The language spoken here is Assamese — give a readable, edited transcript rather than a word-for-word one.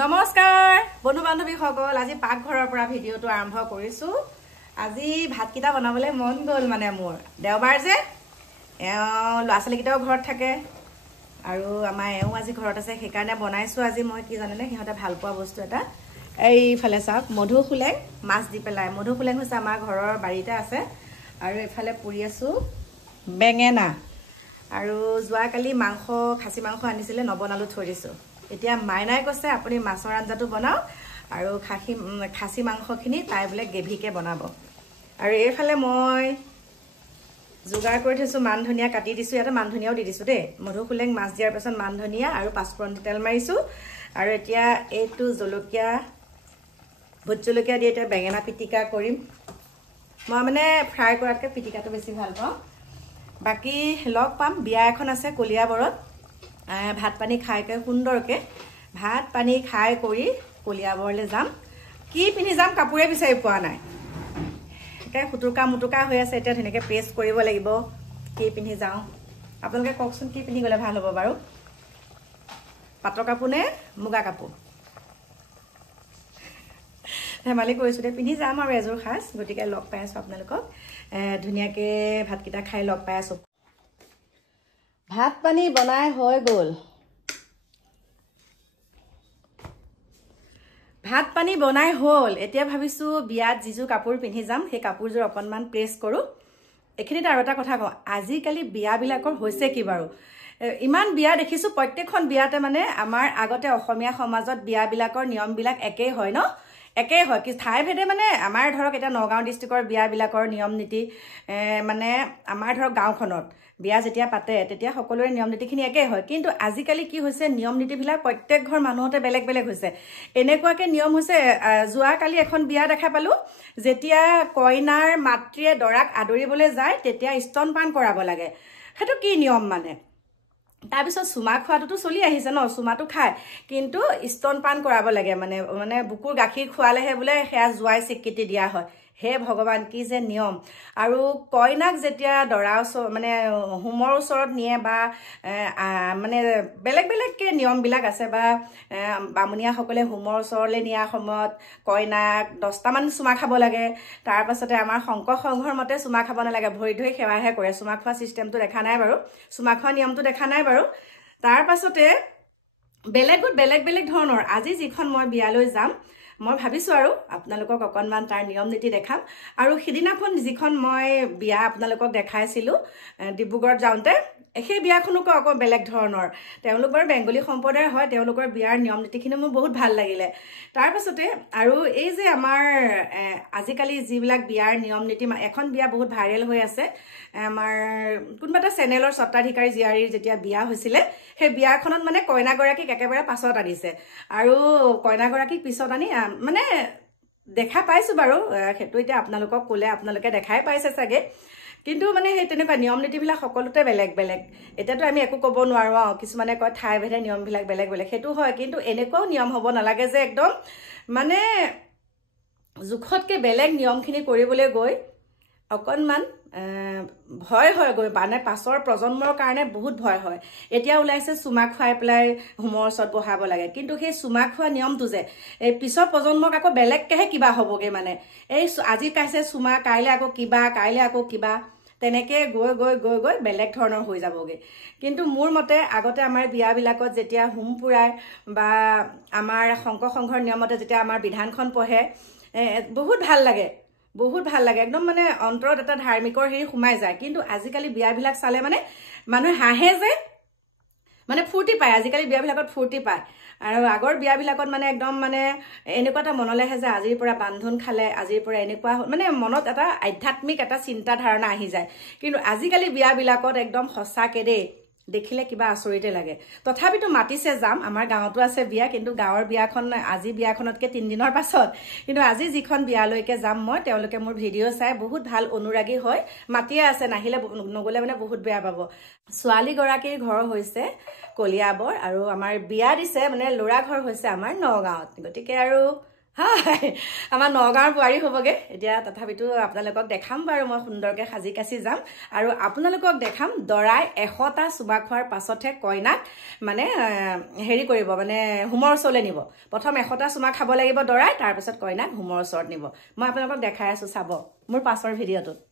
নমস্কাৰ বন্ধু বান্ধৱী সকল আজি পাকঘৰৰ পৰা ভিডিওটো আৰম্ভ কৰিছো আজি ভাতকিটা বনাবলৈ মন গল মানে মোৰ দেওবাৰ যে ল'ৰা ছোৱালী কিটাও ঘৰত থাকে আৰু আমাৰ এও আজি ঘৰত আছে সেইকাৰণে বনাইছো আজি মই কি জানেনে সিহঁতে ভাল পোৱা বস্তু এটা এইফালে চাওক মধুখুলেং মাছ দি পেলাই মধুখুলেং হৈছে আমাৰ ঘৰৰ বাৰীতে আছে আৰু এইফালে পুৰি আছো বেঙেনা আৰু যোৱাকালি মাংস খাচী মাংস আনিছিলে নবনালো থৈ দিছো এতিয়া মাইনাই কৈছে আপুনি মাছৰ আঞ্জাটো বনাও আৰু খাচী মাংসখিনি তাই বলে গেভিকে বনাব আৰু এইফালে মই যোগাৰ কৰি থৈছো মান ধনিয়া কাটি দিছো ইয়াতে মান ধনিয়াও দি দিছো দেই মধুখুলেং মাছ দিয়াৰ পিছত মান ধনিয়া আৰু পাঁচফোৰণ তেল মাৰিছো আৰু এতিয়া এইটো জলকীয়া ভোট জলকীয়া দি এটা বেঙেনা পিটিকা কৰিম মই মানে ফ্ৰাই কৰাতকে পিটিকাটো বেছি ভাল পাওঁ বাকি লগ পাম বিয়া এখন আছে কলিয়াবৰত ভাত পানী খাইকে সুন্দৰকে ভাত পানী খাই কৰি কলিয়াবৰলে যাম কি পিনি যাম কাপোৰে বিচাৰি পোৱা নাই এটা খুটুকা মুটুকা হৈ আছে এটা ধুনীয়াকে পেষ্ট কৰিব লাগিব কি পিনি যাও আপোনালোকে কওকচোন কি পিনি গলে ভাল হ'ব বাৰু পাটৰ কাপোৰ নে মুগা কাপোৰ ধেমালি কৰিছো দে পিনি যাম আৰু এজোৰ খাস গতিকে লগ পাই আছো আপোনালোকক ধুনীয়াকে ভাতকিটা খাই লগ পাই আছো ভাত পানী বনাই হৈ গল ভাত পানী বনাই হল এতিয়া ভাবিছো বিয়াত জিজু কাপোৰ পিন্ধি যাম সেই কাপোৰজোৰ অকনমান প্ৰেছ কৰো এখিনিত আৰু এটা কথা কওঁ আজিকালি বিয়া বিলাকৰ হৈছে কি বাৰু ইমান বিয়া দেখিছো প্ৰত্যেকখন বিয়াতে মানে আমাৰ আগতে অসমীয়া সমাজত বিয়া বিলাকৰ নিয়ম বিলাক একেই হয় ন একেই হয় কি ঠাই ভেদে মানে আমাৰ ধৰক এটা নগাঁও ডিস্ট্ৰিক্টৰ বিয়া বিলাকৰ নিয়ম নীতি মানে আমাৰ ধৰক গাঁওখনত বিয়া যেতিয়া পাতে তেতিয়া সকলোৰে নিয়ম নীতিখিনি একেই হয় কিন্তু আজিকালি কি হৈছে নিয়ম নীতিবিলাক প্ৰত্যেক ঘৰ মানুহতে বেলেগ বেলেগ হৈছে এনেকুৱাকে নিয়ম হৈছে যোৱাকালি এখন বিয়া দেখা পালো যেতিয়া কইনাৰ মাতৃয়ে দৰাক আদৰিবলৈ যায় তেতিয়া স্তনপান কৰাব লাগে সেইটো কি নিয়ম মানে তাৰপিছত চুমা খোৱাটোতো চলি আহিছে ন চুমাটো খায় কিন্তু স্তনপান কৰাব লাগে মানে বুকুৰ গাখীৰ খোৱালেহে বোলে সেয়া জোৱাই স্বীকৃতি দিয়া হয় হে ভগৱান কি যে নিয়ম আৰু কইনাক যেতিয়া দৰা মানে হোমৰ ওচৰত নিয়ে বা মানে বেলেগ বেলেগকে নিয়ম বিলাক আছে বা বামুণীয়া সকলে হোমৰ ওচৰলৈ নিয়াৰ সময়ত কইনাক 10টা মান চুমা খাব লাগে তাৰ পাছতে আমাৰ শংকৰ সংঘৰ মতে চুমা খাব নালাগে ভৰি ধৰি সেৱাহে কৰে চুমা খোৱা সিস্টেমটো দেখা নাই বাৰু চুমা খোৱা নিয়মটো দেখা নাই বাৰু তাৰ পাছতে বেলেগত বেলেগ বেলেগ ধৰণৰ আজি যিখন মই বিয়ালৈ যাম মই ভাবিছো আৰু আপোনালোকক অকনমান তাৰ নিয়ম নীতি দেখাম আৰু সিদিনাখন যিখন মই বিয়া আপোনালোকক দেখাইছিলো ডিব্ৰুগড়ত যাওঁতে সেই বিয়াখনকো আকৌ বেলেগ ধৰণৰ তেওঁলোক বাৰু বেংগলী সম্প্ৰদায়ৰ হয় তেওঁলোকৰ বিয়াৰ নিয়ম নীতিখিনি মোৰ বহুত ভাল লাগিলে তাৰ পাছতে আৰু এই যে আমাৰ আজিকালি যিবিলাক বিয়াৰ নিয়ম নীতি এখন বিয়া বহুত ভাইৰেল হৈ আছে আমাৰ কোনোবা এটা চেনেলৰ স্বত্বাধিকাৰী জীয়াৰীৰ যেতিয়া বিয়া হৈছিলে সেই বিয়াখনত মানে কইনাগৰাকীক একেবাৰে পাছত আনিছে আৰু কইনাগৰাকীক পিছত আনি মানে দেখা পাইছো বাৰু সেইটো এতিয়া আপোনালোকক ক'লে আপোনালোকে দেখাই পাইছে চাগে কিন্তু মানে সেই তেনেকুৱা নিয়ম নীতিবিলাক সকলোতে বেলেগ বেলেগ এতিয়াতো আমি একো ক'ব নোৱাৰো কিছুমানে কয় ঠাই ভেদে নিয়মবিলাক বেলেগ বেলেগ সেইটো হয় কিন্তু এনেকুৱাও নিয়ম হ'ব নালাগে যে একদম মানে জোখতকে বেলেগ নিয়মখিনি কৰিবলৈ গৈ অকনমান ভয় হয় গৈ মানে পাছৰ প্ৰজন্মৰ কাৰণে বহুত ভয় হয় এতিয়া ওলাইছে চুমা খুৱাই পেলাই হোমৰ ওচৰত বহাব লাগে কিন্তু সেই চুমা খোৱা নিয়মটো যে এই পিছৰ প্ৰজন্মক আকৌ বেলেগকেহে কিবা হ'বগে মানে এই আজি কাইছে চুমা কাইলৈ আকৌ কিবা তেনেকে গৈ গৈ গৈ গৈ বেলেগ ধৰণৰ হৈ যাবগে কিন্তু মোৰ মতে আগতে আমাৰ বিয়াবিলাকত যেতিয়া হোম পুৰাই বা আমাৰ শংকৰ সংঘৰ নিয়মতে যেতিয়া আমাৰ বিধানখন পঢ়ে বহুত ভাল লাগে একদম মানে অন্তৰত এটা ধাৰ্মিকৰ হেৰি সোমাই যায় কিন্তু আজিকালি বিয়াবিলাক চালে মানে মানুহে হাঁহে যে মানে ফূৰ্তি পায় আজিকালি বিয়াবিলাকত ফূৰ্তি পায় আৰু আগৰ বিয়াবিলাকত মানে একদম মানে এনেকুৱা এটা মনলৈ আহে যে আজিৰ পৰা বান্ধোন খালে আজিৰ পৰা এনেকুৱা মানে মনত এটা আধ্যাত্মিক এটা চিন্তা ধাৰণা আহি যায় কিন্তু আজিকালি বিয়াবিলাকত একদম সঁচাকে দেই দেখিলে কিবা আচৰিতে লাগে তথাপিতো মাতিছে যাম আমাৰ গাঁৱতো আছে বিয়া কিন্তু গাঁৱৰ বিয়াখন আজি বিয়াখনতকে 3 দিনৰ পাছত কিন্তু আজি যিখন বিয়ালৈকে যাম মই তেওঁলোকে মোৰ ভিডিঅ' চাই বহুত ভাল অনুৰাগী হয় মাতিয়ে আছে নাহিলে নগলে মানে বহুত বেয়া পাব ছোৱালী গৰাকীৰ ঘৰ হৈছে কলিয়াবৰ আৰু আমাৰ বিয়া দিছে মানে ল'ৰা ঘৰ হৈছে আমাৰ নগাঁৱত গতিকে আৰু হয় আমাৰ নগাঁৱৰ বোৱাৰী হ'বগে এতিয়া তথাপিতো আপোনালোকক দেখাম বাৰু মই সুন্দৰকৈ সাজি কাচি যাম আৰু আপোনালোকক দেখাম দৰাই 100টা চুমা খোৱাৰ পাছতহে কইনাক মানে হেৰি কৰিব মানে হোমৰ ওচৰলৈ নিব প্ৰথম 100টা চুমা খাব লাগিব দৰাই তাৰপিছত কইনাক হোমৰ ওচৰত নিব মই আপোনালোকক দেখাই আছো চাব মোৰ পাছৰ ভিডিঅ'টোত